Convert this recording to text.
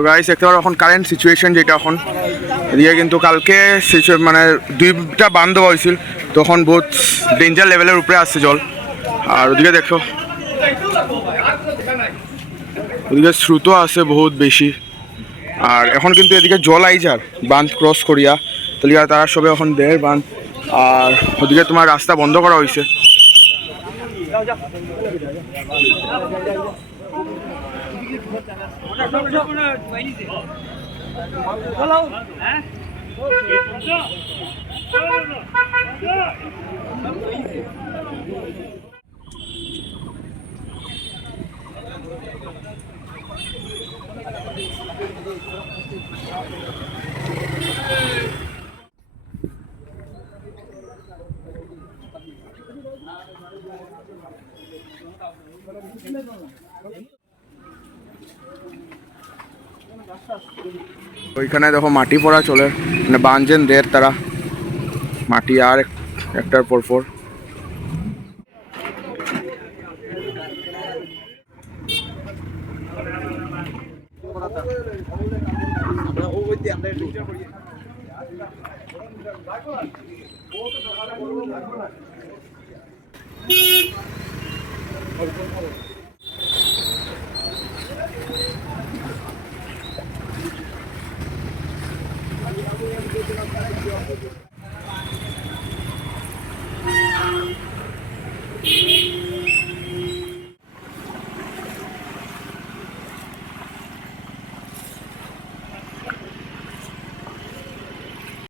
তো গাইস দেখতে পারো এখন কারেন্ট সিচুয়েশন যেটা এখন এদিকে কিন্তু কালকে মানে দুইটা বাঁধ দেওয়া হয়েছিল, তখন বহুত ডেঞ্জার লেভেলের উপরে আসছে জল। আর ওদিকে দেখো ওদিকে স্রোতও আছে বহুত বেশি। আর এখন কিন্তু এদিকে জল আই যার বাঁধ ক্রস করিয়া, তাহলে তারা সবে এখন দেয় বাঁধ। আর ওদিকে তোমার রাস্তা বন্ধ করা হয়েছে। ওইখানে দেখো মাটি পড়া চলে, মানে বানজেন দের তারা মাটি আর একটার পর পর।